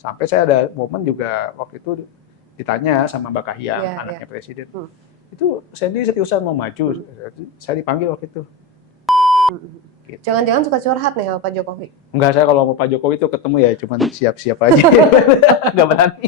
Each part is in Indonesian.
Sampai saya ada momen juga waktu itu ditanya sama Mbak Kahiyang, anaknya presiden, itu Sandy seriusan mau maju. Saya dipanggil waktu itu. Gitu. Jangan-jangan suka curhat nih sama Pak Jokowi? Enggak, saya kalau sama Pak Jokowi itu ketemu ya cuman siap-siap aja. Nggak berani.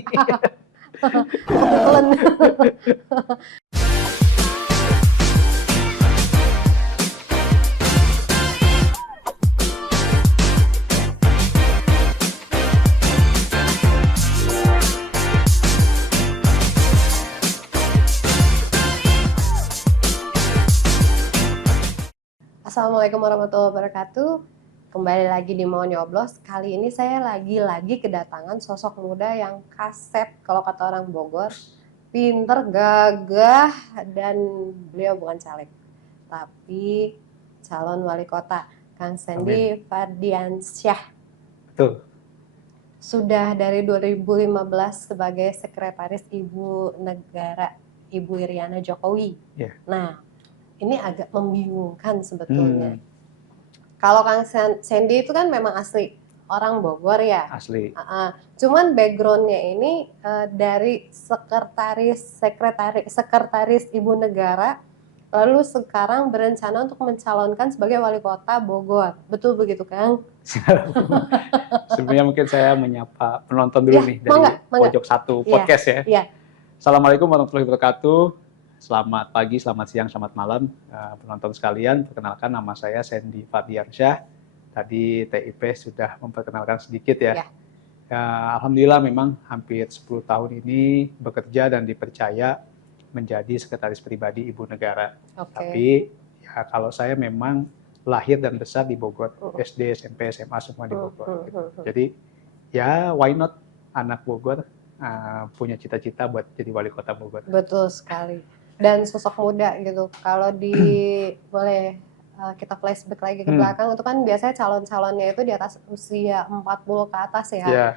Assalamualaikum warahmatullahi wabarakatuh. Kembali lagi di Mau Nyoblos. Kali ini saya lagi kedatangan sosok muda yang kasep kalau kata orang Bogor, pinter, gagah, dan beliau bukan caleg, tapi calon wali kota, Kang Sandy Fardiansyah. Betul. Sudah dari 2015 sebagai sekretaris Ibu Negara, Ibu Iriana Jokowi. Yeah. Nah, ini agak membingungkan sebetulnya. Kalau Kang Sandy itu kan memang asli orang Bogor ya. Asli. Cuman backgroundnya ini dari sekretaris Ibu Negara, lalu sekarang berencana untuk mencalonkan sebagai wali kota Bogor. Betul begitu, Kang? Sebenarnya mungkin saya menyapa penonton dulu nih dari Pojok Satu Podcast ya. Assalamualaikum warahmatullahi wabarakatuh. Selamat pagi, selamat siang, selamat malam penonton sekalian. Perkenalkan, nama saya Sandy Fardiansyah. Tadi TIP sudah memperkenalkan sedikit ya. Alhamdulillah memang hampir 10 tahun ini bekerja dan dipercaya menjadi sekretaris pribadi Ibu Negara. Tapi ya kalau saya memang lahir dan besar di Bogor, SD, SMP, SMA semua di Bogor. Gitu. Jadi ya why not anak Bogor punya cita-cita buat jadi wali kota Bogor. Betul sekali. Dan sosok muda gitu. Kalau boleh kita flashback lagi ke belakang, itu kan biasanya calon-calonnya itu di atas usia 40 ke atas ya. Yeah.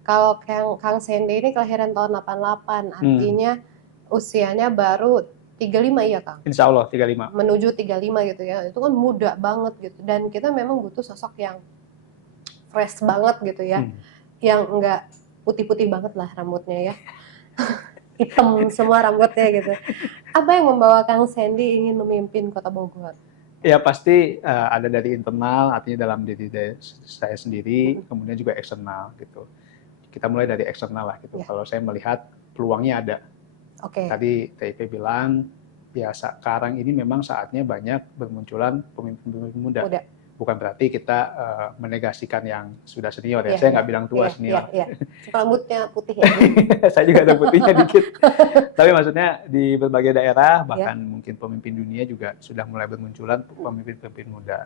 Kalau Kang Sandy ini kelahiran tahun 88, artinya usianya baru 35 ya, Kang? Insya Allah 35. Menuju 35 gitu ya. Itu kan muda banget gitu. Dan kita memang butuh sosok yang fresh banget gitu ya. Yang enggak putih-putih banget lah rambutnya ya. Hitam semua rambutnya gitu. Apa yang membawa Kang Sandy ingin memimpin Kota Bogor? Ya pasti ada dari internal, artinya dalam diri saya sendiri, kemudian juga eksternal gitu. Kita mulai dari eksternal lah gitu. Kalau saya melihat peluangnya ada. Tadi TIP bilang, ya sekarang ini memang saatnya banyak bermunculan pemimpin-pemimpin muda. Bukan berarti kita menegasikan yang sudah senior ya. Saya nggak bilang tua senior. Rambutnya putih ya. Saya juga ada putihnya dikit. Tapi maksudnya di berbagai daerah, bahkan mungkin pemimpin dunia juga sudah mulai bermunculan pemimpin-pemimpin muda.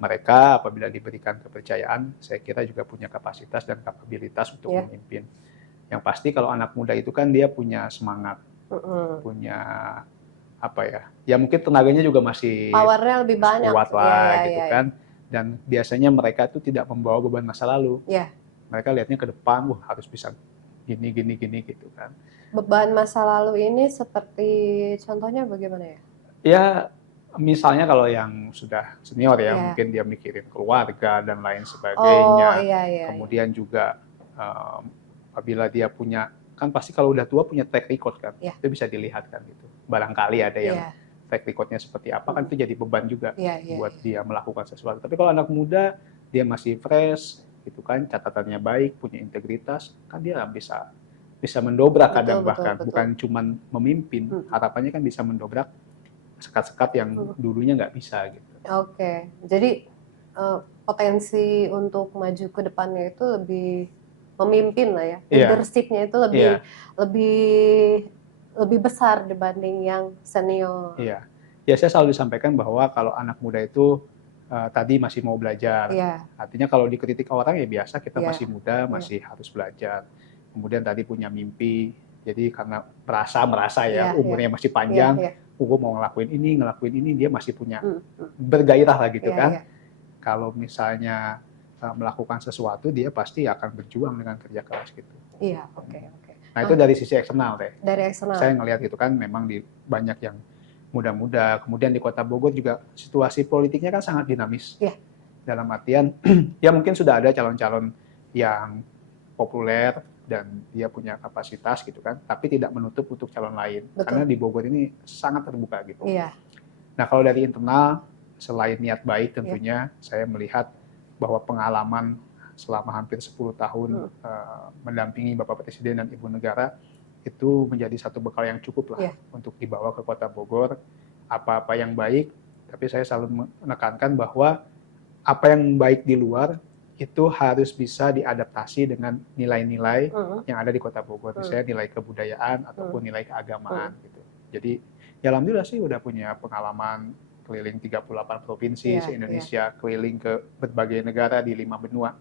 Mereka apabila diberikan kepercayaan, saya kira juga punya kapasitas dan kapabilitas untuk memimpin. Yang pasti kalau anak muda itu kan dia punya semangat, punya apa ya? Ya mungkin tenaganya juga masih powernya lebih banyak, kuat lah gitu kan. Dan biasanya mereka itu tidak membawa beban masa lalu. Mereka lihatnya ke depan, wah harus bisa gini gitu kan. Beban masa lalu ini seperti contohnya bagaimana ya? Ya misalnya kalau yang sudah senior ya, mungkin dia mikirin keluarga dan lain sebagainya. Kemudian juga apabila dia punya, kan pasti kalau udah tua punya track record kan, itu bisa dilihat kan gitu. Barangkali ada yang track recordnya seperti apa, kan itu jadi beban juga buat dia melakukan sesuatu. Tapi kalau anak muda, dia masih fresh, gitu kan, catatannya baik, punya integritas, kan dia bisa mendobrak kadang bahkan, bukan cuma memimpin, harapannya kan bisa mendobrak sekat-sekat yang dulunya nggak bisa gitu. Jadi potensi untuk maju ke depannya itu lebih memimpin lah ya, leadership-nya itu lebih besar dibanding yang senior. Ya saya selalu disampaikan bahwa kalau anak muda itu tadi masih mau belajar. Artinya kalau dikritik orang ya biasa, kita masih muda, masih harus belajar. Kemudian tadi punya mimpi, jadi karena merasa ya umurnya masih panjang, gue mau ngelakuin ini, dia masih punya bergairah lah gitu kan. Kalau misalnya melakukan sesuatu, dia pasti akan berjuang dengan kerja keras gitu. Nah itu dari sisi eksternal deh. Dari eksternal. Saya ngelihat itu kan memang di banyak yang muda-muda. Kemudian di Kota Bogor juga situasi politiknya kan sangat dinamis. Dalam artian ya mungkin sudah ada calon-calon yang populer dan dia punya kapasitas gitu kan, tapi tidak menutup untuk calon lain. Betul. Karena di Bogor ini sangat terbuka gitu. Iya. Nah kalau dari internal, selain niat baik tentunya, saya melihat bahwa pengalaman selama hampir 10 tahun mendampingi Bapak Presiden dan Ibu Negara, itu menjadi satu bekal yang cukup lah untuk dibawa ke Kota Bogor. Apa-apa yang baik, tapi saya selalu menekankan bahwa apa yang baik di luar itu harus bisa diadaptasi dengan nilai-nilai yang ada di Kota Bogor, misalnya nilai kebudayaan ataupun nilai keagamaan gitu. Jadi ya alhamdulillah sih udah punya pengalaman keliling 38 provinsi se-Indonesia, keliling ke berbagai negara di 5 benua.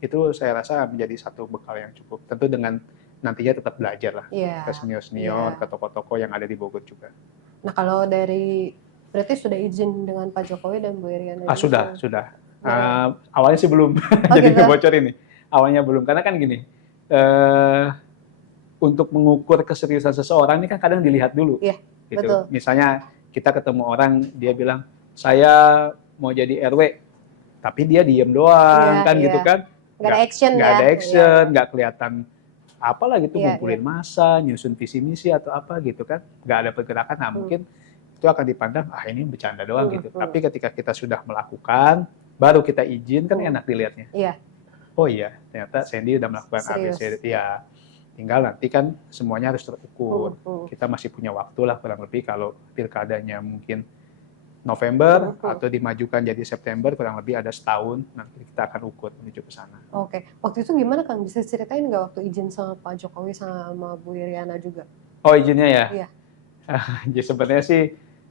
Itu saya rasa menjadi satu bekal yang cukup. Tentu dengan nantinya tetap belajar lah ke senior-senior, ke tokoh-tokoh yang ada di Bogor juga. Nah kalau berarti sudah izin dengan Pak Jokowi dan Bu Iriana? Sudah. Awalnya sih belum, jadi kebocor ini. Awalnya belum, karena kan gini, untuk mengukur keseriusan seseorang ini kan kadang dilihat dulu. Iya, gitu. Betul. Misalnya kita ketemu orang, dia bilang, saya mau jadi RW, tapi dia diem doang, gitu kan. Nggak ada action nggak kelihatan apalah gitu, ngumpulin massa, nyusun visi misi atau apa gitu kan, nggak ada pergerakan. Nah mungkin itu akan dipandang ini bercanda doang gitu. Tapi ketika kita sudah melakukan, baru kita izin kan enak dilihatnya. Oh iya, ternyata Sandy udah melakukan ABC. Ya, tinggal nanti kan semuanya harus terukur. Kita masih punya waktu lah kurang lebih, kalau pilkadanya mungkin November atau dimajukan jadi September, kurang lebih ada setahun, nanti kita akan ukur menuju ke sana. Oke. Waktu itu gimana Kang? Bisa ceritain nggak waktu izin sama Pak Jokowi sama Bu Iriana juga? Oh izinnya ya? Iya. Jadi sebenarnya sih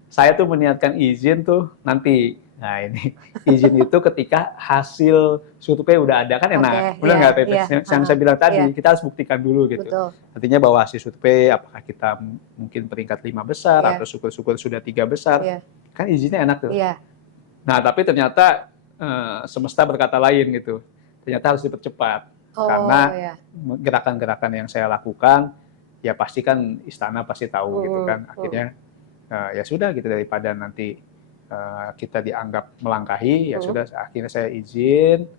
saya tuh meniatkan izin tuh nanti. Nah ini izin itu ketika hasil survei udah ada kan enak. Benar nggak Tete? Yang saya bilang tadi, kita harus buktikan dulu gitu. Betul. Artinya bahwa hasil survei apakah kita mungkin peringkat 5 besar atau syukur-syukur sudah 3 besar. Kan izinnya enak tuh. Nah tapi ternyata semesta berkata lain gitu. Ternyata harus dipercepat. Karena gerakan-gerakan yang saya lakukan, ya pasti kan istana pasti tahu gitu kan. Akhirnya ya sudah gitu, daripada nanti kita dianggap melangkahi, ya sudah akhirnya saya izin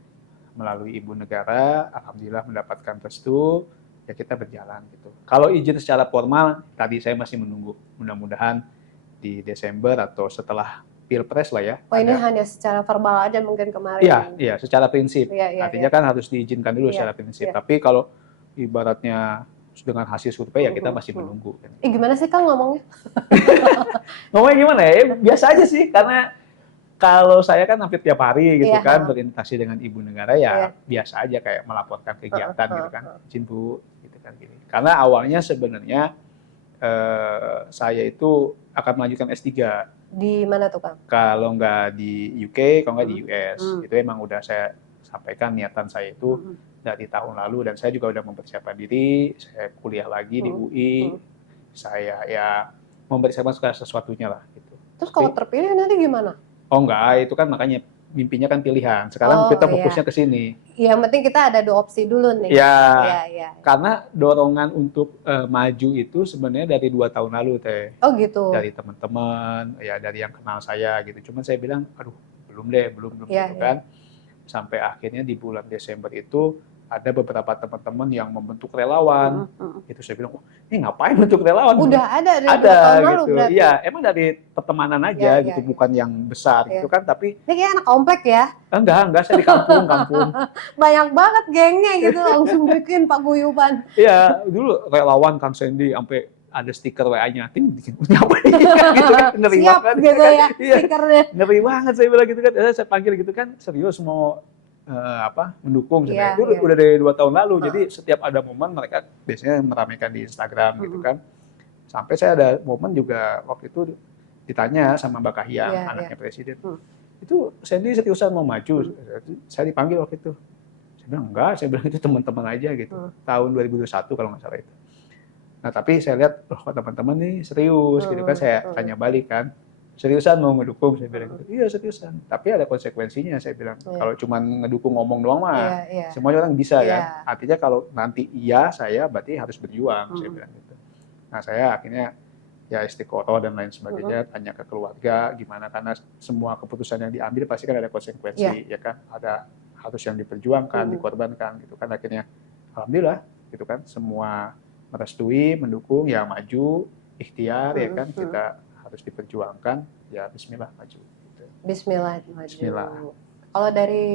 melalui Ibu Negara, alhamdulillah mendapatkan restu, ya kita berjalan gitu. Kalau izin secara formal, tadi saya masih menunggu, mudah-mudahan di Desember atau setelah Pilpres lah ya. Oh ini hanya secara verbal aja mungkin kemarin? Iya, secara prinsip. Artinya kan harus diizinkan dulu secara prinsip. Tapi kalau ibaratnya dengan hasil survei ya kita masih menunggu. Gimana sih Kang ngomongnya? Ngomongnya gimana ya? Biasa aja sih, karena kalau saya kan hampir tiap hari gitu kan berinteraksi dengan Ibu Negara, ya biasa aja kayak melaporkan kegiatan gitu kan. Izin Bu, gitu kan gini. Karena awalnya sebenarnya saya itu akan melanjutkan S3. Di mana tuh Kang? Kalau nggak di UK, kalau nggak di US. Itu emang udah saya sampaikan niatan saya itu dari tahun lalu, dan saya juga udah mempersiapkan diri, saya kuliah lagi di UI, saya ya mempersiapkan segala sesuatunya lah gitu. Terus kalau terpilih nanti gimana? Oh enggak, itu kan makanya mimpinya kan pilihan. Sekarang kita fokusnya ke sini. Yang penting kita ada 2 opsi dulu nih. Karena dorongan untuk maju itu sebenarnya dari 2 tahun lalu Teh. Oh gitu. Dari teman-teman, ya dari yang kenal saya gitu. Cuman saya bilang, aduh belum gitu kan. Sampai akhirnya di bulan Desember itu ada beberapa teman-teman yang membentuk relawan. Itu saya bilang, ini ngapain bentuk relawan? Udah ada dari 2 tahun lalu gitu. Berarti? Iya, emang dari pertemanan aja gitu, bukan yang besar gitu kan. Tapi ini kayak anak komplek ya? Enggak, saya di kampung. Banyak banget gengnya gitu, langsung bikin paguyuban. Iya, dulu relawan Kang Sandy sampai ada stiker WA-nya, ngapain gitu kan, ngeri siap banget gitu ya, stikernya. Ngeri banget saya bilang gitu kan, saya panggil gitu kan, serius mau mendukung. Itu udah dari 2 tahun lalu, jadi setiap ada momen mereka biasanya meramaikan di Instagram gitu kan. Sampai saya ada momen juga waktu itu ditanya sama Mbak Kahiyang, anaknya Presiden, itu Sandy seriusan mau maju? Saya dipanggil waktu itu. Saya bilang enggak, saya bilang itu teman-teman aja gitu. Tahun 2021 kalau nggak salah itu. Nah tapi saya lihat, loh teman-teman nih serius gitu kan, saya tanya balik kan, seriusan mau ngedukung? Saya bilang gitu, iya seriusan. Tapi ada konsekuensinya, saya bilang. Kalau cuma ngedukung ngomong doang mah, semuanya orang bisa kan. Artinya kalau nanti saya berarti harus berjuang, saya bilang gitu. Nah saya akhirnya ya istiqoroh dan lain sebagainya, tanya ke keluarga gimana, karena semua keputusan yang diambil pasti kan ada konsekuensi, ya kan, ada harus yang diperjuangkan, dikorbankan gitu kan. Akhirnya alhamdulillah gitu kan, semua merestui, mendukung, ya maju, ikhtiar ya kan, kita harus diperjuangkan, ya Bismillah maju. Gitu. Bismillah maju. Bismillah. Kalau dari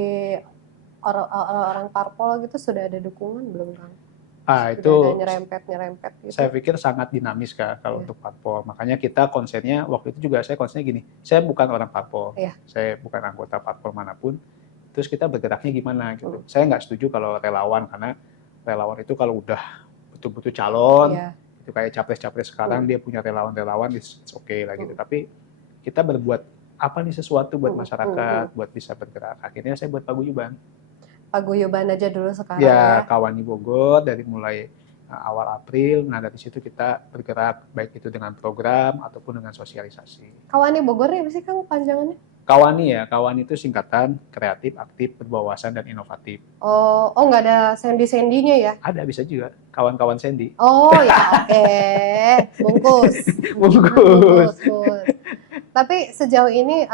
orang parpol gitu sudah ada dukungan belum Kang? Itu ada nyerempet gitu. Saya pikir sangat dinamis Kak kalau untuk parpol. Makanya kita konsennya waktu itu juga saya konsennya gini, saya bukan orang parpol, saya bukan anggota parpol manapun. Terus kita bergeraknya gimana gitu. Saya nggak setuju kalau relawan, karena relawan itu kalau udah betul-betul calon, itu kayak capres-capres sekarang dia punya relawan-relawan, it's okay lah gitu. Tapi kita berbuat apa nih sesuatu buat masyarakat, buat bisa bergerak. Akhirnya saya buat paguyuban. Paguyuban aja dulu sekarang ya. Kawani Bogor dari mulai awal April, nah dari situ kita bergerak baik itu dengan program ataupun dengan sosialisasi. Kawani Bogor apa sih Kang panjangannya? Kawani ya, Kawani itu singkatan kreatif, aktif, berwawasan dan inovatif. Oh nggak ada sendi-sendinya ya? Ada, bisa juga, kawan-kawan sendi. Oh ya oke. Bungkus. Tapi sejauh ini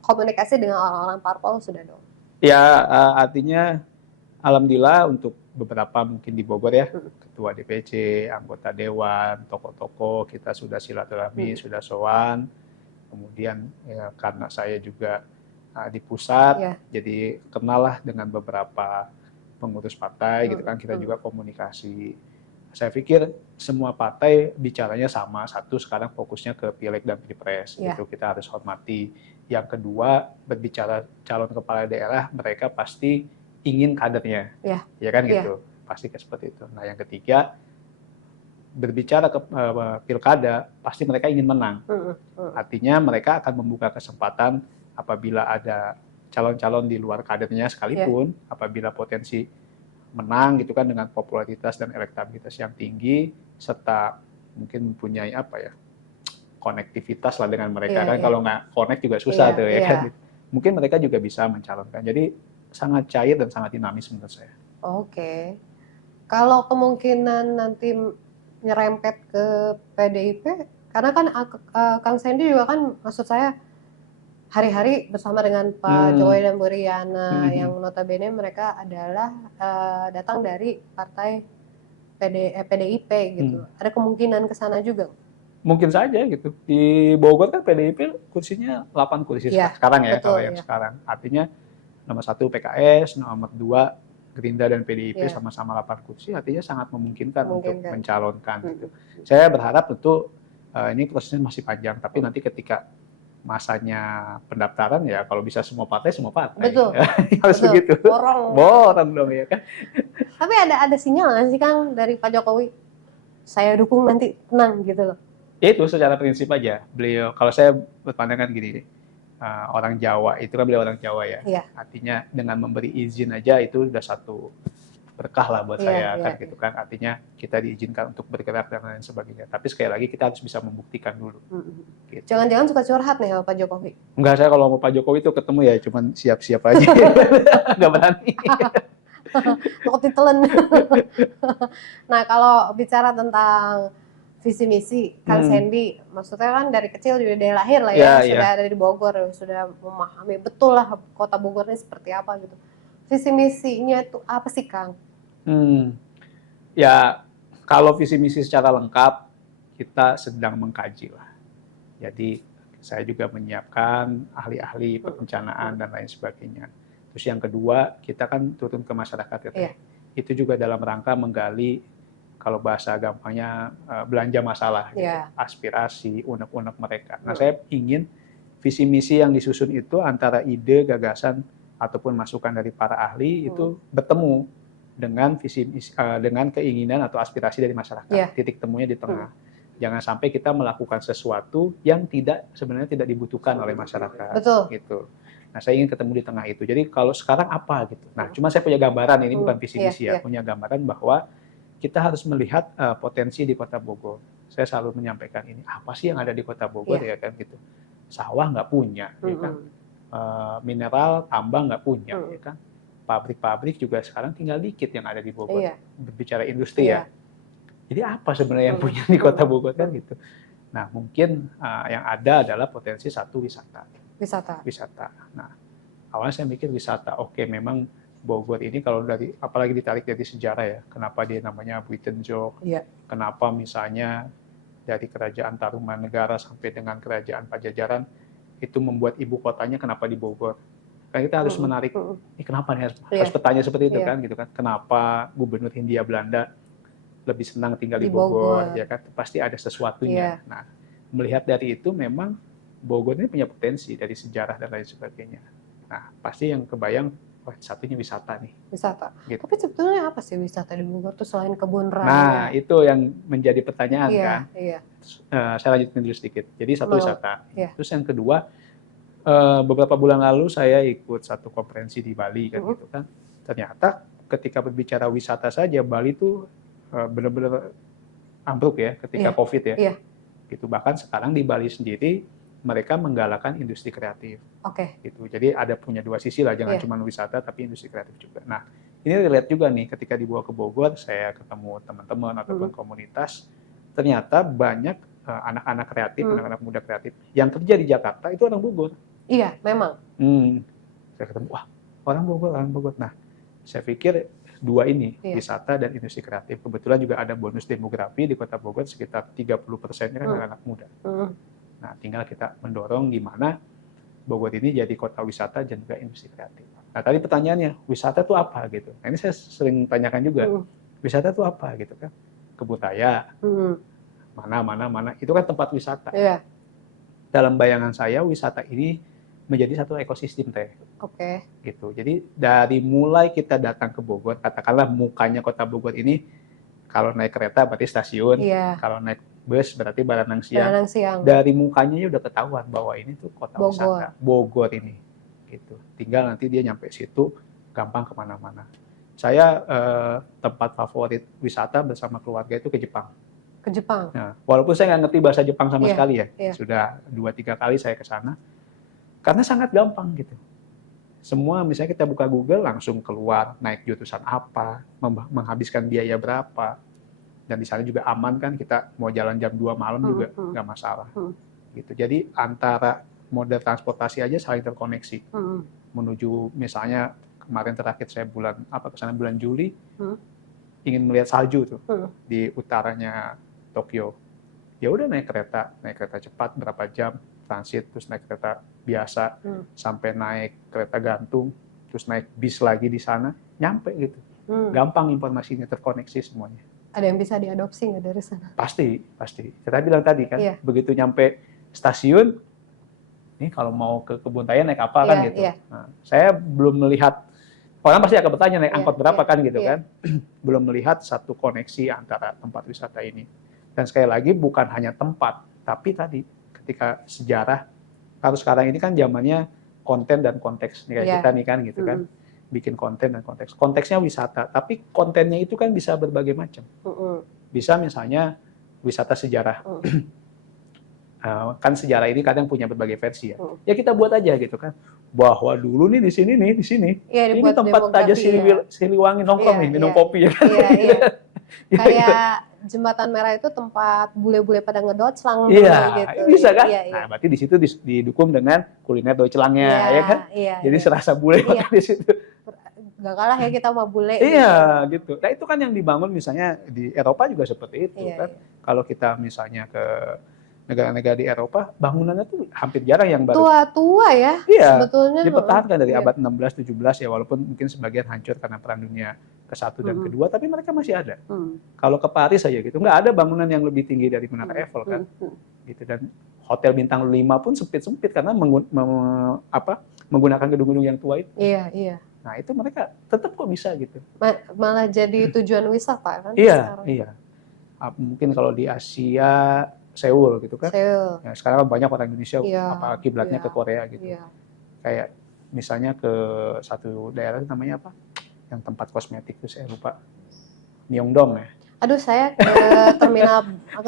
komunikasi dengan orang-orang parpol sudah dong? Ya, artinya alhamdulillah untuk beberapa mungkin di Bogor ya, ketua DPC, anggota dewan, tokoh-tokoh kita sudah silaturahmi, sudah sowan. Kemudian ya, karena saya juga di pusat, jadi kenal lah dengan beberapa pengurus partai gitu kan, kita juga komunikasi. Saya pikir semua partai bicaranya sama, satu sekarang fokusnya ke pileg dan pilpres, itu kita harus hormati. Yang kedua, berbicara calon kepala daerah, mereka pasti ingin kadernya, ya kan gitu, pasti seperti itu. Nah yang ketiga, berbicara ke pilkada, pasti mereka ingin menang. Artinya mereka akan membuka kesempatan apabila ada calon-calon di luar kadernya sekalipun, apabila potensi menang gitu kan dengan popularitas dan elektabilitas yang tinggi, serta mungkin mempunyai konektivitas lah dengan mereka kan. Kalau nggak connect juga susah tuh ya kan. Mungkin mereka juga bisa mencalonkan. Jadi sangat cair dan sangat dinamis menurut saya. Oke. Kalau kemungkinan nanti nyerempet ke PDIP, karena kan Kang Sandy juga kan, maksud saya hari-hari bersama dengan Pak Jokowi dan Bu Riana, yang notabene mereka adalah datang dari partai PDIP gitu. Ada kemungkinan ke sana juga? Mungkin saja gitu. Di Bogor kan PDIP kursinya 8 kursi sekarang ya, betul, kalau yang sekarang. Artinya nomor 1 PKS, nomor 2 Gerindra dan PDIP sama-sama 8 kursi, artinya sangat memungkinkan untuk mencalonkan. Gitu. Saya berharap tentu ini prosesnya masih panjang, tapi nanti ketika masanya pendaftaran ya kalau bisa semua partai. Betul. Harus begitu. Borong dong ya kan. Tapi ada sinyal nggak sih Kang dari Pak Jokowi? Saya dukung nanti tenang gitu loh. Itu secara prinsip aja. Beliau, kalau saya berpandangan gini, orang Jawa, itu kan beliau orang Jawa ya. Artinya dengan memberi izin aja itu sudah satu berkah lah buat saya kan gitu kan. Artinya kita diizinkan untuk bergerak dan lain sebagainya. Tapi sekali lagi kita harus bisa membuktikan dulu. Gitu. Jangan-jangan suka curhat nih sama Pak Jokowi? Enggak, saya kalau mau Pak Jokowi itu ketemu ya cuman siap-siap aja. Nggak berani. Takut ditelen. Nah kalau bicara tentang visi misi Kang Sandy, maksudnya kan dari kecil juga dari lahir lah ya, sudah ada di Bogor, sudah memahami betul lah kota Bogor ini seperti apa gitu. Visi misinya itu apa sih Kang? Ya kalau visi misi secara lengkap kita sedang mengkaji lah. Jadi saya juga menyiapkan ahli-ahli perencanaan dan lain sebagainya. Terus yang kedua, kita kan turun ke masyarakat ya. Itu juga dalam rangka menggali, kalau bahasa gampangnya belanja masalah, gitu. Aspirasi, unek-unek mereka. Nah saya ingin visi misi yang disusun itu antara ide, gagasan, ataupun masukan dari para ahli itu bertemu dengan visi misi, dengan keinginan atau aspirasi dari masyarakat. Titik temunya di tengah. Jangan sampai kita melakukan sesuatu yang sebenarnya tidak dibutuhkan oleh masyarakat. Betul. Gitu. Nah, saya ingin ketemu di tengah itu. Jadi kalau sekarang apa gitu. Nah, cuma saya punya gambaran, ini bukan visi misi ya, punya gambaran bahwa kita harus melihat potensi di Kota Bogor. Saya selalu menyampaikan ini, apa sih yang ada di Kota Bogor ya kan gitu. Sawah nggak punya, ya kan. Mineral tambang nggak punya, ya kan. Pabrik-pabrik juga sekarang tinggal dikit yang ada di Bogor. Berbicara industri ya. Jadi apa sebenarnya yang punya di Kota Bogor kan gitu. Nah mungkin yang ada adalah potensi satu wisata. Nah awalnya saya mikir wisata, oke memang Bogor ini kalau apalagi ditarik dari sejarah ya, kenapa dia namanya Buitenzorg, kenapa misalnya dari kerajaan Tarumanegara sampai dengan kerajaan Pajajaran itu membuat ibu kotanya kenapa di Bogor. Kan kita harus menarik, kenapa nih harus bertanya seperti itu kan, gitu kan? Kenapa Gubernur Hindia Belanda lebih senang tinggal di Bogor, ya kan? Pasti ada sesuatunya. Nah, melihat dari itu memang Bogor ini punya potensi dari sejarah dan lain sebagainya. Nah, pasti yang kebayang, wah satunya wisata nih. Wisata. Gitu. Tapi sebetulnya apa sih wisata di Bogor tuh selain kebun raya? Nah, itu yang menjadi pertanyaan kan. Saya lanjutin dulu sedikit. Jadi satu wisata. Terus yang kedua, beberapa bulan lalu saya ikut satu konferensi di Bali kan gitu kan. Ternyata ketika berbicara wisata saja Bali tuh benar-benar ambruk ya ketika Covid ya. Gitu. Bahkan sekarang di Bali sendiri mereka menggalakkan industri kreatif. Gitu. Jadi ada punya dua sisi lah, jangan cuma wisata tapi industri kreatif juga. Nah, ini relate juga nih ketika dibawa ke Bogor, saya ketemu teman-teman ataupun komunitas, ternyata banyak anak-anak kreatif, anak-anak muda kreatif yang kerja di Jakarta itu orang Bogor. Iya, memang. Saya ketemu, wah orang Bogor. Nah, saya pikir dua ini, wisata dan industri kreatif. Kebetulan juga ada bonus demografi di Kota Bogor sekitar 30%-nya kan anak-anak muda. Nah, tinggal kita mendorong gimana Bogor ini jadi kota wisata dan juga industri kreatif. Nah, tadi pertanyaannya, wisata itu apa gitu? Nah, ini saya sering tanyakan juga, wisata itu apa gitu kan? Kebun raya, mana, itu kan tempat wisata. Dalam bayangan saya, wisata ini menjadi satu ekosistem teh. Gitu. Jadi dari mulai kita datang ke Bogor, katakanlah mukanya kota Bogor ini, kalau naik kereta berarti stasiun, kalau naik bus berarti Baranang Siang. Dari mukanya udah ketahuan bahwa ini tuh kota wisata Bogor ini. Gitu. Tinggal nanti dia nyampe situ gampang kemana-mana. Saya tempat favorit wisata bersama keluarga itu ke Jepang. Nah, walaupun saya nggak ngerti bahasa Jepang sama sekali ya, sudah 2-3 kali saya ke sana. Karena sangat gampang gitu. Semua misalnya kita buka Google langsung keluar naik jurusan apa, menghabiskan biaya berapa. Dan di sana juga aman kan, kita mau jalan jam 2 malam juga nggak masalah. Gitu. Jadi antara moda transportasi aja saling terkoneksi. Menuju misalnya kemarin terakhir saya kesana bulan Juli, ingin melihat salju tuh di utaranya Tokyo. Ya udah naik kereta cepat berapa jam, transit, terus naik kereta biasa sampai naik kereta gantung, terus naik bis lagi di sana, nyampe gitu. Gampang informasinya, terkoneksi semuanya. Ada yang bisa diadopsi nggak dari sana? Pasti. Saya bilang tadi kan, begitu nyampe stasiun, ini kalau mau ke Kebun Raya naik apa kan gitu. Nah, saya belum melihat, orang pasti akan bertanya naik angkot berapa kan gitu kan. Belum melihat satu koneksi antara tempat wisata ini. Dan sekali lagi bukan hanya tempat, tapi tadi ketika sejarah, harus sekarang ini kan zamannya konten dan konteks nih kayak kita nih kan gitu kan. Bikin konten dan konteks. Konteksnya wisata, tapi kontennya itu kan bisa berbagai macam. Bisa misalnya wisata sejarah. Kan sejarah ini kadang punya berbagai versi ya. Ya kita buat aja gitu kan. Bahwa dulu nih di sini. Ini tempat Raja Siliwangi nongkrong nih, minum kopi ya kan. Kayak Jembatan Merah itu tempat bule-bule pada ngedoclang gitu. Bisa kan? Nah, berarti di situ didukung dengan kuliner doclangnya, ya kan? Jadi serasa bule makan di situ. Gak kalah ya kita sama bule. Gitu. Nah, itu kan yang dibangun misalnya di Eropa juga seperti itu kan. Kalau kita misalnya ke negara-negara di Eropa, bangunannya tuh hampir jarang yang baru. Tua-tua ya, sebetulnya. Dipertahankan dari abad 16-17 ya, walaupun mungkin sebagian hancur karena Perang Dunia ke-1 dan ke-2, tapi mereka masih ada. Kalau ke Paris aja gitu, nggak ada bangunan yang lebih tinggi dari Menara Eiffel kan. Gitu. Dan hotel bintang 5 pun sempit-sempit karena menggunakan gedung-gedung yang tua itu. Nah, itu mereka tetap kok bisa gitu. Malah jadi tujuan wisata kan? Iya. Mungkin kalau di Asia, Seoul gitu kan. Ya, sekarang banyak orang Indonesia kiblatnya ke Korea gitu. Kayak misalnya ke satu daerah namanya apa? Yang tempat kosmetik itu saya lupa. Myeongdong ya. Aduh, saya ke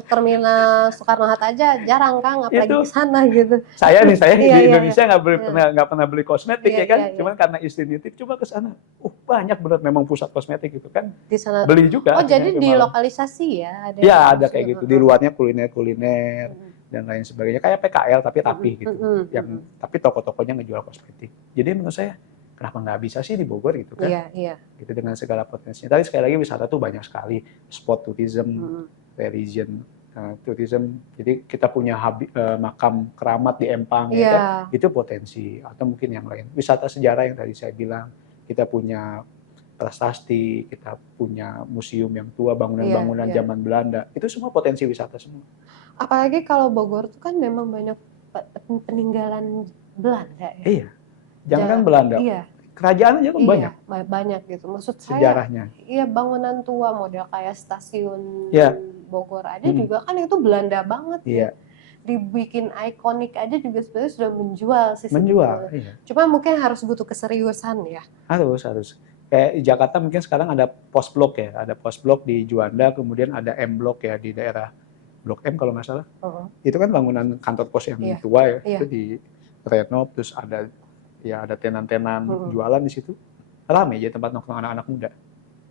terminal Soekarno-Hatta aja jarang Kang, apalagi ke sana gitu. Saya di Indonesia nggak pernah beli kosmetik ya kan. Cuman karena istri nitip coba ke sana. Banyak benar memang pusat kosmetik gitu kan. Di sana beli juga. Oh, jadi di lokalisasi ya? Ada kayak gitu. Di luarnya kuliner dan lain sebagainya. Kayak PKL tapi rapi gitu. Tapi toko-tokonya ngejual kosmetik. Jadi menurut saya kenapa nggak bisa sih di Bogor gitu kan? Iya. Gitu dengan segala potensinya. Tapi sekali lagi wisata tuh banyak sekali, sport tourism, religion tourism. Jadi kita punya makam keramat di Empang ya kan, itu potensi. Atau mungkin yang lain. Wisata sejarah yang tadi saya bilang, kita punya prasasti, kita punya museum yang tua, bangunan-bangunan zaman Belanda. Itu semua potensi wisata semua. Apalagi kalau Bogor tuh kan memang banyak peninggalan Belanda ya. Iya. Jangan kan Belanda. Iya. Kerajaan aja kan banyak. Banyak gitu. Maksud sejarahnya. Iya, bangunan tua model kayak stasiun Bogor aja juga kan itu Belanda banget ya. Dibikin ikonik aja juga sebenarnya sudah menjual sih. Iya. Cuma mungkin harus butuh keseriusan ya. Harus. Kayak di Jakarta mungkin sekarang ada pos blok ya. Ada pos blok di Juanda, kemudian ada M blok ya di daerah Blok M kalau nggak salah. Itu kan bangunan kantor pos yang tua ya. Itu di renov, terus ada tenan-tenan jualan di situ. Ramai ya tempat nongkrong anak-anak muda.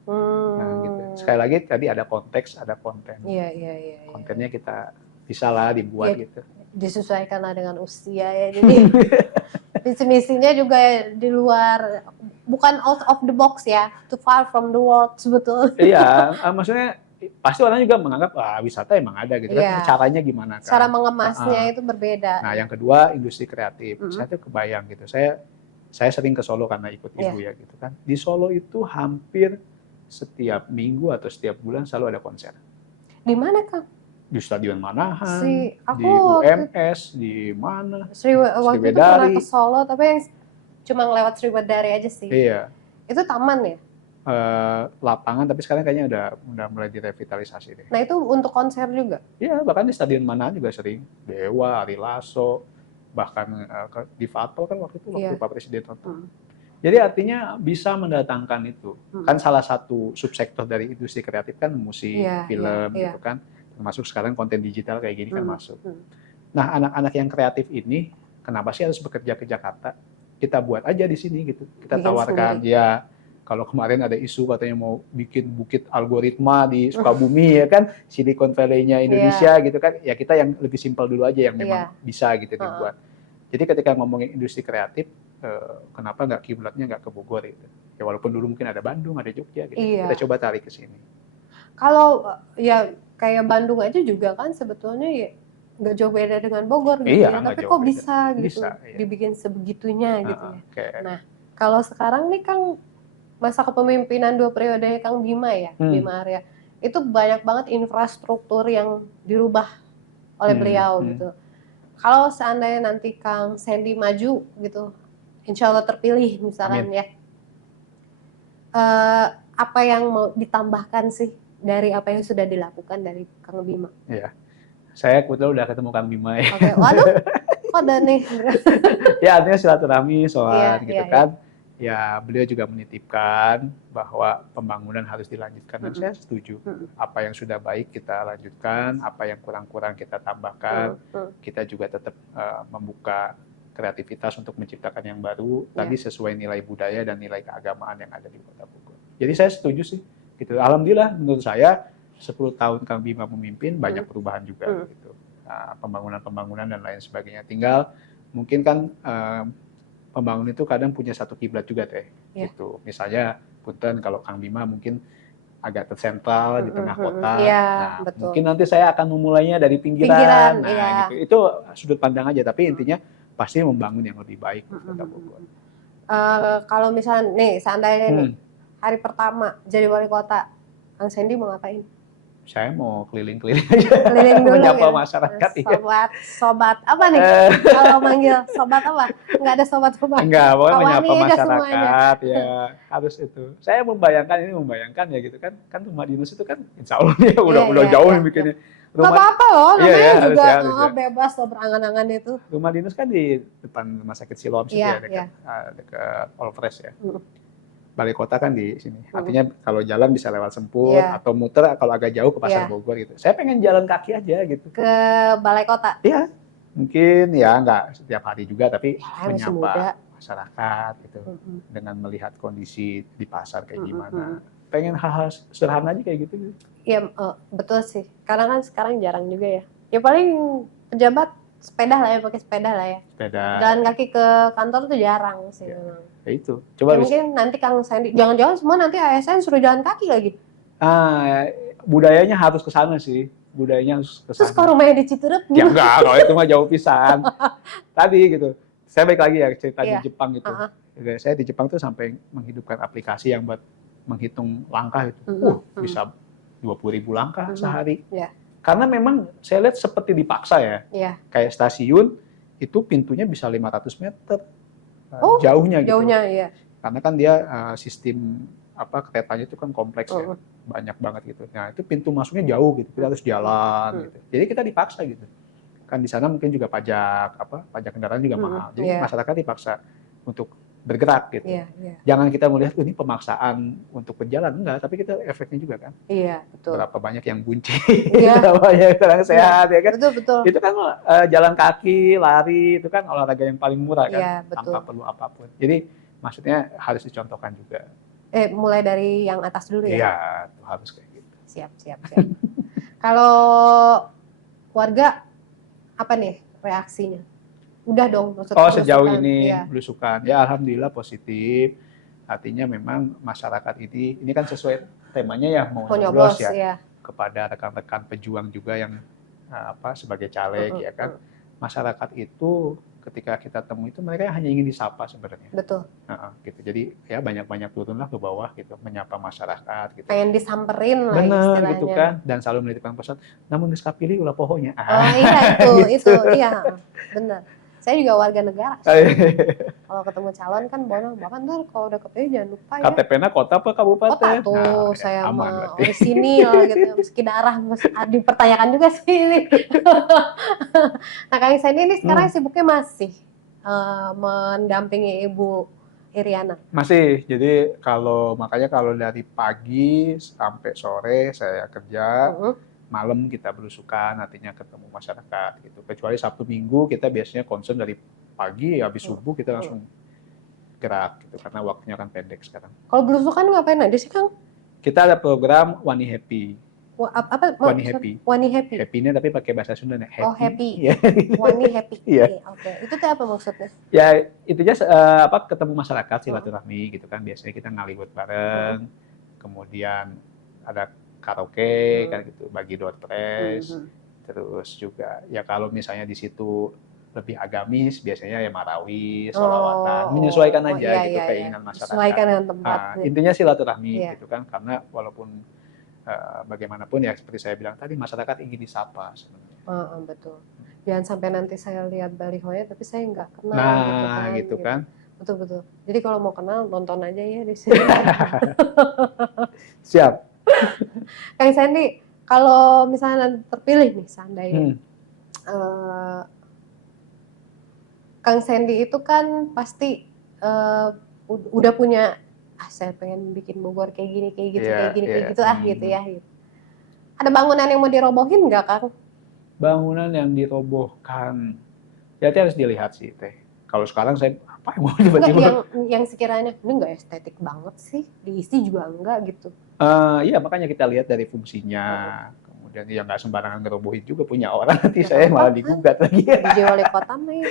Nah, gitu. Sekali lagi tadi ada konteks, ada konten. Iya. Kontennya kita bisa lah dibuat gitu. Disesuaikan lah dengan usia ya. Jadi visi misinya juga di luar, bukan out of the box ya, too far from the world sebetulnya. Iya, maksudnya pasti orang juga menganggap wisata emang ada gitu kan, caranya gimana kan? Cara mengemasnya itu berbeda. Nah, yang kedua industri kreatif. Saya tuh kebayang gitu. Saya sering ke Solo karena ikut ibu ya gitu kan. Di Solo itu hampir setiap minggu atau setiap bulan selalu ada konser. Di mana, Kang? Di Stadion Manahan, di UMS, di mana? Waktu itu pernah ke Solo, tapi yang cuma lewat Sriwedari aja sih. Iya. Itu taman ya? Lapangan, tapi sekarang kayaknya udah mulai direvitalisasi deh. Nah itu untuk konser juga? Iya, bahkan di Stadion Manahan juga sering. Dewa, Ari Lasso, bahkan di Fato kan waktu itu Pak Presiden nonton. Jadi artinya bisa mendatangkan itu. Kan salah satu subsektor dari industri kreatif kan musik, film gitu kan. Termasuk sekarang konten digital kayak gini kan masuk. Nah, anak-anak yang kreatif ini kenapa sih harus bekerja ke Jakarta? Kita buat aja di sini gitu. Kita tawarkan ya. Kalau kemarin ada isu katanya mau bikin bukit algoritma di Sukabumi ya kan, Silicon Valley-nya Indonesia gitu kan. Ya kita yang lebih simpel dulu aja yang memang bisa gitu dibuat. Jadi ketika ngomongin industri kreatif, kenapa nggak kiblatnya nggak ke Bogor gitu? Ya walaupun dulu mungkin ada Bandung, ada Jogja gitu. Kita coba tarik ke sini. Kalau ya kayak Bandung aja juga kan sebetulnya ya nggak jauh beda dengan Bogor gitu ya. Tapi kok bisa gitu dibikin sebegitunya gitu ya. Nah kalau sekarang nih Kang, masa kepemimpinan 2 periode Kang Bima ya, Bima Arya, itu banyak banget infrastruktur yang dirubah oleh beliau gitu. Kalau seandainya nanti Kang Sandy maju gitu, insya Allah terpilih misalkan ya, apa yang mau ditambahkan sih dari apa yang sudah dilakukan dari Kang Bima? Iya, saya kebetulan udah ketemu Kang Bima ya. Oke, waduh, kok ada nih? Ya artinya silaturahmi soal gitu kan. Ya beliau juga menitipkan bahwa pembangunan harus dilanjutkan dan saya setuju. Apa yang sudah baik kita lanjutkan, apa yang kurang-kurang kita tambahkan. Kita juga tetap membuka kreativitas untuk menciptakan yang baru, tadi sesuai nilai budaya dan nilai keagamaan yang ada di Kota Bogor. Jadi saya setuju sih. Gitu. Alhamdulillah menurut saya 10 tahun Kang Bima memimpin banyak perubahan juga gitu. Pembangunan dan lain sebagainya. Tinggal mungkin kan pembangunan itu kadang punya satu kiblat juga teh, gitu. Misalnya, punten kalau Kang Bima mungkin agak tersentral di tengah kota. Mungkin nanti saya akan memulainya dari pinggiran. Gitu. Itu sudut pandang aja, tapi intinya pasti membangun yang lebih baik untuk Kota Bogor. Kalau misalnya nih, seandainya nih hari pertama jadi wali kota, Kang Sandy mau ngapain? Saya mau keliling-keliling aja, menyapa masyarakat. Sobat apa nih? Kalau manggil sobat apa? Nggak ada sobat rumah. Enggak, pokoknya menyapa masyarakat ya harus itu. Saya membayangkan ya gitu kan rumah dinas itu kan insya Allah ya udah jauh bikinnya. Nggak apa-apa loh, namanya juga bebas loh berangan-angan itu. Rumah dinas kan di depan Rumah Sakit Siloam ya, dekat Polres ya. Balai kota kan di sini. Artinya kalau jalan bisa lewat Sempur atau muter kalau agak jauh ke Pasar Bogor gitu. Saya pengen jalan kaki aja gitu. Ke balai kota? Iya. Mungkin ya nggak setiap hari juga tapi menyapa masyarakat gitu. Dengan melihat kondisi di pasar kayak gimana. Pengen hal-hal sederhana aja kayak gitu. Iya, betul sih. Karena kan sekarang jarang juga ya. Ya paling pejabat sepeda lah ya, pakai sepeda lah ya. Sepeda. Jalan kaki ke kantor tuh jarang sih memang. Ya itu. Coba mungkin nanti Kang Sandy, jangan-jangan semua nanti ASN suruh jalan kaki lagi. Budayanya harus ke sana sih. Budayanya harus ke sana. Terus kalau rumahnya di Citerep Ya enggak, kalau itu mah jauh pisan. Tadi gitu. Saya balik lagi ya cerita di Jepang gitu. Saya di Jepang tuh sampai menghidupkan aplikasi yang buat menghitung langkah itu. Bisa 20.000 langkah sehari. Karena memang saya lihat seperti dipaksa ya. Kayak stasiun itu pintunya bisa 500 meter. Jauhnya gitu. Iya. Karena kan dia sistem keretanya itu kan kompleks ya. Banyak banget gitu. Nah, itu pintu masuknya jauh gitu. Kita harus jalan gitu. Jadi kita dipaksa gitu. Kan di sana mungkin juga pajak kendaraan juga mahal. Jadi masyarakat dipaksa untuk bergerak gitu. Jangan kita melihat ini pemaksaan untuk berjalan, enggak, tapi kita efeknya juga kan. Iya, betul. Berapa banyak yang buncit, berapa banyak kurang sehat ya kan. Betul. Itu kan jalan kaki, lari, itu kan olahraga yang paling murah kan, tanpa perlu apapun. Jadi maksudnya harus dicontohkan juga. Mulai dari yang atas dulu ya? Iya, harus kayak gitu. Siap. Kalau warga, apa nih reaksinya? Udah dong, sejauh ini belusukan. Ya alhamdulillah positif. Artinya memang masyarakat ini kan sesuai temanya ya mau nyoblos ya. Kepada rekan-rekan pejuang juga yang sebagai caleg ya kan. Masyarakat itu ketika kita temui itu mereka hanya ingin disapa sebenarnya. Betul. Gitu. Jadi ya banyak-banyak turunlah ke bawah gitu, menyapa masyarakat gitu. Pengen disamperin lah istilahnya. Benar gitu kan. Dan selalu menitipkan pesan, namun geus kapilih ulah pohonya. Iya itu iya. Benar. Saya juga warga negara. Kalau ketemu calon kan Bapak ntar kalau udah kepilih jangan lupa ya. KTP-nya kota apa kabupaten? Kota tuh, saya mah orisinil gitu, meski darah dipertanyakan juga sih ini. Nah Kang Sandy ini sekarang sibuknya masih mendampingi Ibu Iriana? Masih, jadi makanya kalau dari pagi sampai sore saya kerja, malam kita belusukan, artinya ketemu masyarakat gitu. Kecuali Sabtu Minggu kita biasanya concern dari pagi habis subuh kita langsung gerak gitu karena waktunya kan pendek sekarang. Kalau belusukan ngapain aja sih Kang? Kita ada program Wani Happy. Wani Happy. Wani Happy. Happy-nya tapi pakai bahasa Sunda nih. Happy. Oh Happy. Wani Happy. Iya. Oke. Itu tuh apa maksudnya? Ya itu aja ketemu masyarakat silaturahmi gitu kan. Biasanya kita ngalibut bareng. Kemudian ada karaoke kan gitu, bagi door prize, terus juga ya kalau misalnya di situ lebih agamis biasanya ya marawis, sholawatan, menyesuaikan aja gitu keinginan masyarakat. Menyesuaikan dengan tempat. Intinya silaturahmi gitu kan, karena walaupun bagaimanapun ya seperti saya bilang tadi masyarakat ingin disapa sebenarnya. Betul. Jangan sampai nanti saya lihat balihonya tapi saya nggak kenal. Nah gitu kan. Betul. Jadi kalau mau kenal nonton aja ya di sini. Siap. Kang Sandy, kalau misalnya terpilih nih seandainya, Kang Sandy itu kan pasti udah punya, saya pengen bikin Bogor kayak gini, kayak gitu ya. Gitu. Ada bangunan yang mau dirobohin nggak Kang? Bangunan yang dirobohkan, berarti harus dilihat sih Teh. Kalau sekarang saya apa yang mau tiba-tiba? Yang sekiranya ini nggak estetik banget sih, diisi juga enggak gitu. Iya makanya kita lihat dari fungsinya, kemudian ya nggak sembarangan ngerobohin juga punya orang nanti saya malah digugat lagi. Di wali kota nih.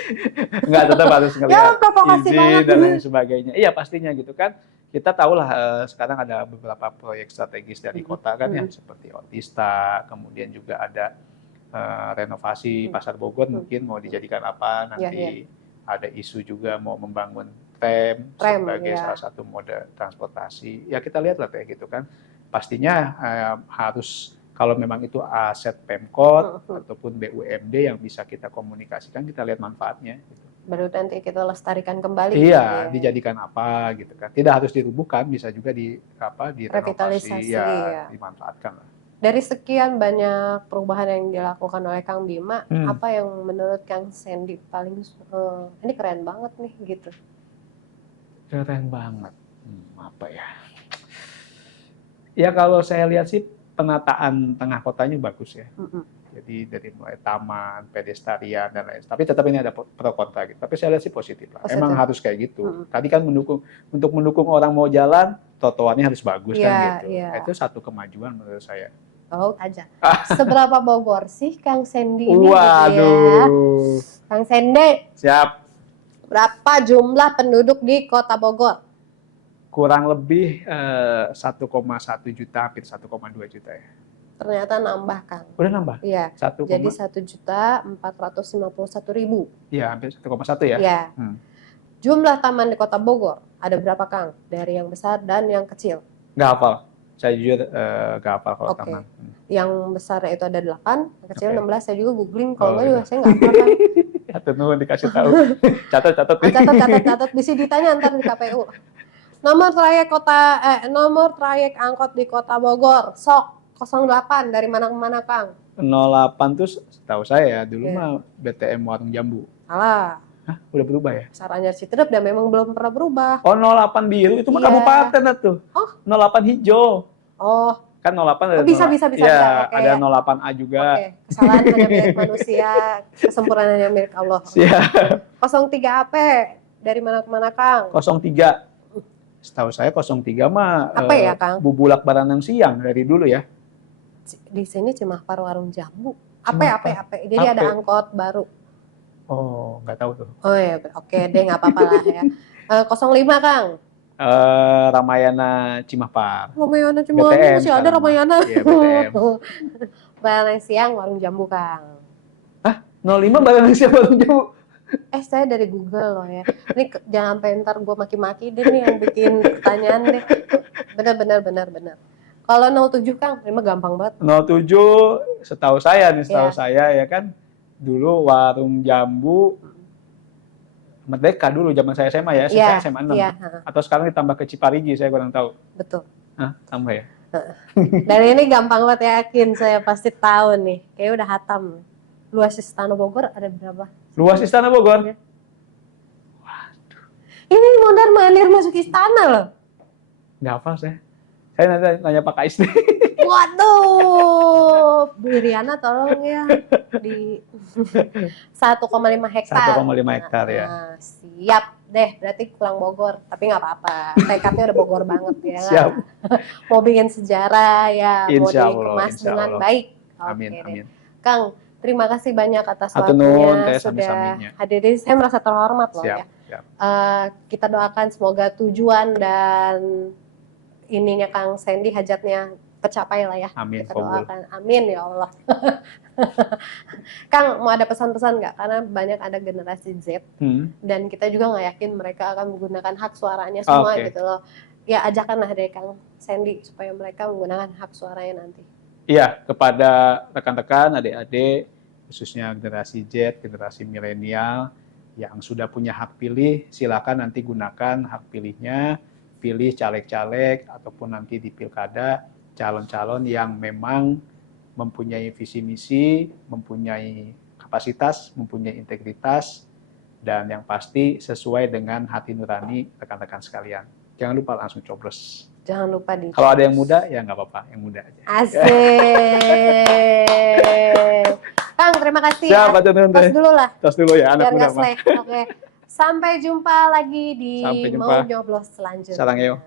Nggak, tetap harus ngelihat izin dan lain sebagainya. Iya pastinya gitu kan. Kita tahu lah sekarang ada beberapa proyek strategis dari kota kan ya, seperti Otista, kemudian juga ada renovasi Pasar Bogor mungkin mau dijadikan apa nanti. Ada isu juga mau membangun tram sebagai salah satu moda transportasi. Ya kita lihatlah kayak gitu kan. Pastinya harus kalau memang itu aset Pemkot ataupun BUMD yang bisa kita komunikasikan, kita lihat manfaatnya. Gitu. Baru nanti kita lestarikan kembali. Iya, dijadikan apa gitu kan. Tidak harus dirubuhkan, bisa juga direnovasi, dimanfaatkan lah. Dari sekian banyak perubahan yang dilakukan oleh Kang Bima, apa yang menurut Kang Sandy paling ini keren banget nih gitu? Keren banget, apa ya? Ya kalau saya lihat sih penataan tengah kotanya bagus ya. Jadi dari mulai taman, pedestrian dan lain. Tapi tetap ini ada pro kontra gitu. Tapi saya lihat sih positif lah. Emang harus kayak gitu. Tadi kan untuk mendukung orang mau jalan, trotoarnya harus bagus kan gitu. Itu satu kemajuan menurut saya. Oh aja. Seberapa Bogor sih Kang Sandy ini? Waduh. Kang Sandy. Siap. Berapa jumlah penduduk di Kota Bogor? Kurang lebih 1,1 juta, hampir 1,2 juta ya. Ternyata nambah, Kang. Udah nambah? Iya. 1, jadi 1.451.000. Iya, hampir 1,1 ya? Iya. Jumlah taman di Kota Bogor ada berapa, Kang? Dari yang besar dan yang kecil? Nggak hafal. Saya jujur nggak hafal kalau taman. Yang besar itu ada 8, yang kecil 16. Saya juga googling, kalau nggak juga gitu. saya nggak hafal, Kang. Atau nuhun dikasih tahu. Catat. Catat. Bisa ditanya ntar di KPU. Nomor trayek angkot di Kota Bogor. Sok 08 dari mana ke mana, Kang? 08 tuh setahu saya dulu mah BTM Warung Jambu. Salah. Hah, udah berubah ya? Saranya Citedep dan memang belum pernah berubah. Oh, 08 biru itu mah kabupaten tuh. Oh, 08 hijau. Oh, Kan 08 ada bisa. Ya, ada 08A juga. Oke. Kesalahan hanya milik manusia, kesempurnaan hanya milik Allah. Siap. 03 AP dari mana ke mana, Kang? 03. Setahu saya 03 mah apa ya, Kang? Bubulak Baranang Siang dari dulu ya. Di sini Cimahpar Warung Jambu. Apa. Jadi ada angkot baru. Oh, nggak tahu tuh. Oh ya, oke deh, nggak apa-apa lah ya. 05, Kang. Ramayana Cimahpar. Ramayana Cimahpar masih ada Ramayana. Iya, BTM. Baranang Siang Warung Jambu, Kang. 05 Baranang Siang Warung Jambu. Saya dari Google loh ya. Ini jangan sampai ntar gue maki-maki deh nih yang bikin pertanyaan deh. Benar. Kalau 07, Kang, terima gampang banget. 07 setahu saya ya kan. Dulu Warung Jambu Merdeka dulu zaman saya SMA ya, saya SMA 6. Atau sekarang ditambah ke Ciparigi, saya kurang tahu. Betul. Tambah ya. Dan ini gampang banget, yakin saya pasti tahu nih. Kayaknya udah hatam. Luas Istana Bogor ada berapa? Luas Istana Bogor? Ya. Waduh. Ini mondar mandir masuk istana loh. Nggak hafal saya. Saya nanya Pak Kais nih. Waduh, Bu Iriana tolong ya di 1,5 hektar. 1,5 hektar ya. Siap deh, berarti kurang Bogor, tapi nggak apa-apa. Tekadnya udah Bogor banget ya. Siap. Mau bikin sejarah ya, mau dikemas dengan baik. Amin. Kang, terima kasih banyak atas waktunya sudah hadir. Saya merasa terhormat loh ya. Kita doakan semoga tujuan dan ininya Kang Sandy hajatnya tercapai lah ya. Amin. Kita doakan. Amin ya Allah. Kang, mau ada pesan-pesan nggak? Karena banyak ada generasi Z dan kita juga nggak yakin mereka akan menggunakan hak suaranya semua gitu loh. Ya ajakanlah dari Kang Sandy supaya mereka menggunakan hak suaranya nanti. Iya, kepada rekan-rekan, adik-adik, khususnya generasi Z, generasi milenial yang sudah punya hak pilih, silakan nanti gunakan hak pilihnya, pilih caleg-caleg ataupun nanti di pilkada calon-calon yang memang mempunyai visi misi, mempunyai kapasitas, mempunyai integritas, dan yang pasti sesuai dengan hati nurani rekan-rekan sekalian. Jangan lupa langsung coblos. Jangan lupa di. Kalau ada yang muda, ya nggak apa-apa, yang muda aja. Asik. Kang, terima kasih. Siap, ya. Tos dulu lah. Tos dulu ya, anak muda mah. Oke. Sampai jumpa lagi di Mau Nyoblos selanjutnya. Sarang yo.